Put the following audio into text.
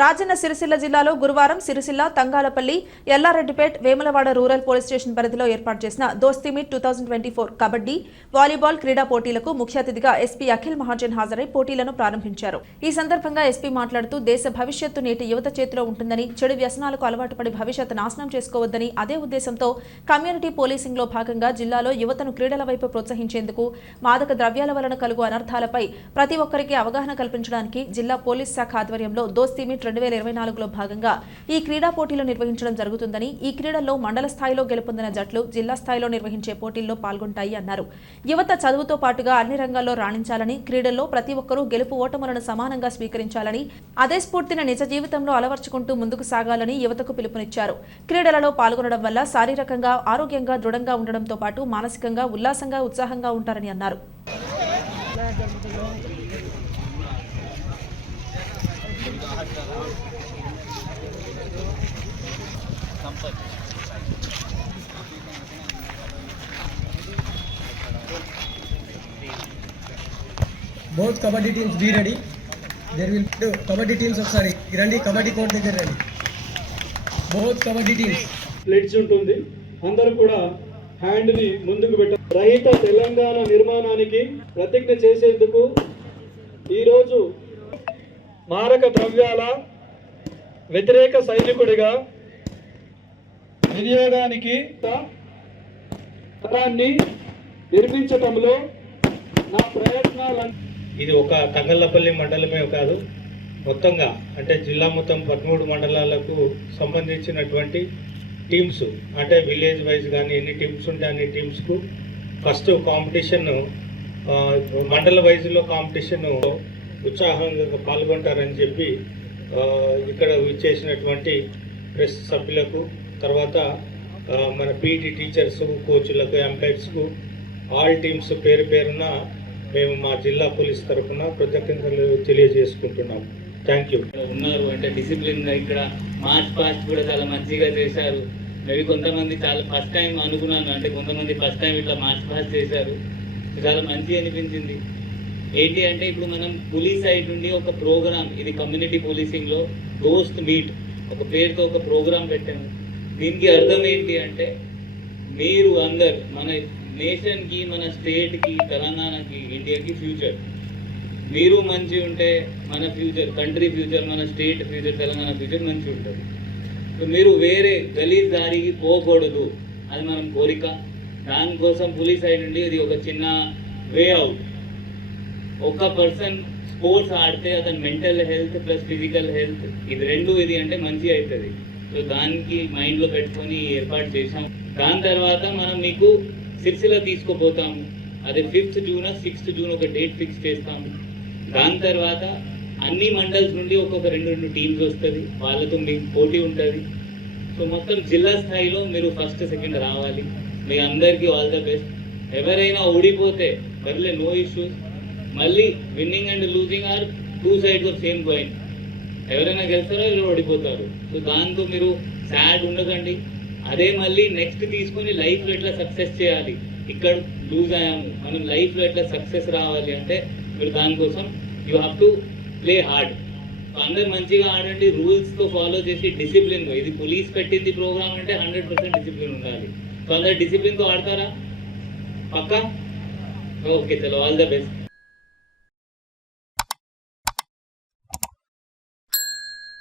రాజన్న సిరిసిల్ల జిల్లాలో గురువారం Sircilla Thangallapalli Yellareddypet Vemulawada rural police station పరిధిలో ఏర్పాటు చేసిన దోస్తీ మీట్ 2024 కబడ్డీ వాలీబాల్ క్రీడా పోటీలకు ముఖ్య అతిథిగా ఎస్పీ అఖిల్ మహాజన్ హాజరై పోటీలను ప్రారంభించారు. ఈ సందర్భంగా ఎస్పీ మాట్లాడుతూ దేశ భవిష్యత్తు నేటి యువత చేతిలో ఉంటుందని, చెడు వ్యసనాలకు అలవాటు పడి భవిష్యత్తు నాశనం చేసుకోవద్దని, అదే ఉద్దేశంతో కమ్యూనిటీ పోలీసింగ్ లో భాగంగా జిల్లాలో యువతను క్రీడల వైపు ప్రోత్సహించేందుకు, మాదక ద్రవ్యాల వలన కలుగు అనర్థాలపై ప్రతి ఒక్కరికి అవగాహన కల్పించడానికి జిల్లా పోలీస్ శాఖ ఆధ్వర్యంలో దోస్తీ మీట్ 2024లో భాగంగా ఈ క్రీడా పోటీలు నిర్వహించడం జరుగుతుందని, ఈ క్రీడల్లో మండల స్థాయిలో గెలుపొందిన జట్లు జిల్లా స్థాయిలో నిర్వహించే పోటీల్లో పాల్గొంటాయి అన్నారు. యువత చదువుతో పాటుగా అన్ని రంగాల్లో రాణించాలని, క్రీడల్లో ప్రతి ఒక్కరూ గెలుపు ఓటములను సమానంగా స్వీకరించాలని, అదే స్ఫూర్తిని నిజ జీవితంలో అలవర్చుకుంటూ ముందుకు సాగాలని యువతకు పిలుపునిచ్చారు. క్రీడలలో పాల్గొనడం వల్ల శారీరకంగా ఆరోగ్యంగా దృఢంగా ఉండడంతో పాటు మానసికంగా ఉల్లాసంగా ఉత్సాహంగా ఉంటారని అన్నారు. Both kabaddi teams be ready. There will do kabaddi teams of sorry. Randi kabaddi court దగ్గర రండి. Both kabaddi teams. ప్లేట్స్ ఉంటుంది. అందరూ కూడా హ్యాండ్ ని ముందుకు పెట్టారు. రహిత తెలంగాణ నిర్మాణానికి ప్రతిజ్ఞ చేసేందుకు ఈరోజు మారక ద్రవ్యాల వ్యతిరేక సైనికుడిగా వినియోగానికి తరాన్ని నిర్మించటంలో నా ప్రయత్నాలను ఇది ఒక తంగళ్లపల్లి మండలమే కాదు, మొత్తంగా అంటే జిల్లా మొత్తం 13 మండలాలకు సంబంధించినటువంటి టీమ్స్, అంటే విలేజ్ వైజ్ కానీ ఎన్ని టీమ్స్ ఉంటే అన్ని టీమ్స్కు ఫస్ట్ కాంపిటీషన్, మండల వైజ్లో కాంపిటీషన్ ఉత్సాహంగా పాల్గొంటారని చెప్పి ఇక్కడ ఇచ్చేసినటువంటి ప్రెస్ సభ్యులకు, తర్వాత మన పీటీ టీచర్స్, కోచ్లకు, ఎంపైర్స్కు, ఆల్ టీమ్స్ పేరు పేరున మేము మా జిల్లా పోలీస్ తరఫున కృతజ్ఞతలు తెలియజేసుకుంటున్నాం. Thank you. ఉన్నారు అంటే డిసిప్లిన్గా ఇక్కడ మార్చ్ పాస్ట్ కూడా చాలా మంచిగా చేశారు. మేబీ కొంతమంది చాలా ఫస్ట్ టైం అనుకున్నాను, అంటే కొంతమంది ఫస్ట్ టైం ఇట్లా మార్చ్ పాస్ట్ చేశారు, చాలా మంచి అనిపించింది. ఏంటి అంటే ఇప్పుడు మనం పోలీస్ సైడ్ నుండి ఒక ప్రోగ్రామ్, ఇది కమ్యూనిటీ పోలీసింగ్లో దోస్త్ మీట్ ఒక పేరుతో ఒక ప్రోగ్రామ్ పెట్టాము. దీనికి అర్థం ఏంటి అంటే మీరు అందరు మన నేషన్కి, మన స్టేట్కి, తెలంగాణకి, ఇండియాకి ఫ్యూచర్. మీరు మంచి ఉంటే మన ఫ్యూచర్, కంట్రీ ఫ్యూచర్, మన స్టేట్ ఫ్యూచర్, తెలంగాణ ఫ్యూచర్ మంచి ఉంటుంది. సో మీరు వేరే గలీజ్ దారికి పోకూడదు, అది మనం కోరిక. దానికోసం పోలీస్ సైడ్ నుండి ఇది ఒక చిన్న వే అవుట్. ఒక పర్సన్ స్పోర్ట్స్ ఆడితే అతని mental health plus physical health ఇది రెండు ఇది అంటే మంచి అవుతుంది. సో దానికి మైండ్లో పెట్టుకొని ఏర్పాటు చేసాం. దాని తర్వాత మనం మీకు సిరిసిల్ల తీసుకుపోతాము. అదే 5th జూన్ 6th జూన్ ఒక డేట్ ఫిక్స్ చేస్తాము. దాని తర్వాత అన్ని మండల్స్ నుండి ఒక్కొక్క 2 టీమ్స్ వస్తుంది, వాళ్ళతో మీకు పోటీ ఉంటుంది. సో మొత్తం జిల్లా స్థాయిలో మీరు ఫస్ట్ సెకండ్ రావాలి. మీ అందరికీ ఆల్ ద బెస్ట్. ఎవరైనా ఓడిపోతే బర్లే, నో ఇష్యూస్. మళ్ళీ winning and losing are 2 sides of same coin. ఎవరైనా గెలుస్తారో ఎవరు ఓడిపోతారు. సో దాంతో మీరు సాడ్ ఉండకండి. అదే మళ్ళీ నెక్స్ట్ తీసుకొని లైఫ్లో ఎట్లా సక్సెస్ చేయాలి, ఇక్కడ లూజ్ అయ్యాము, మనం లైఫ్లో ఎట్లా సక్సెస్ రావాలి అంటే మీరు దానికోసం you have to play hard. అందరు మంచిగా ఆడండి, రూల్స్తో ఫాలో చేసి డిసిప్లిన్గా. ఇది పోలీస్ పెట్టింది ప్రోగ్రామ్ అంటే 100% డిసిప్లిన్ ఉండాలి. సో అందరు డిసిప్లిన్తో ఆడతారా? పక్కా? ఓకే, చలో, ఆల్ ద బెస్ట్.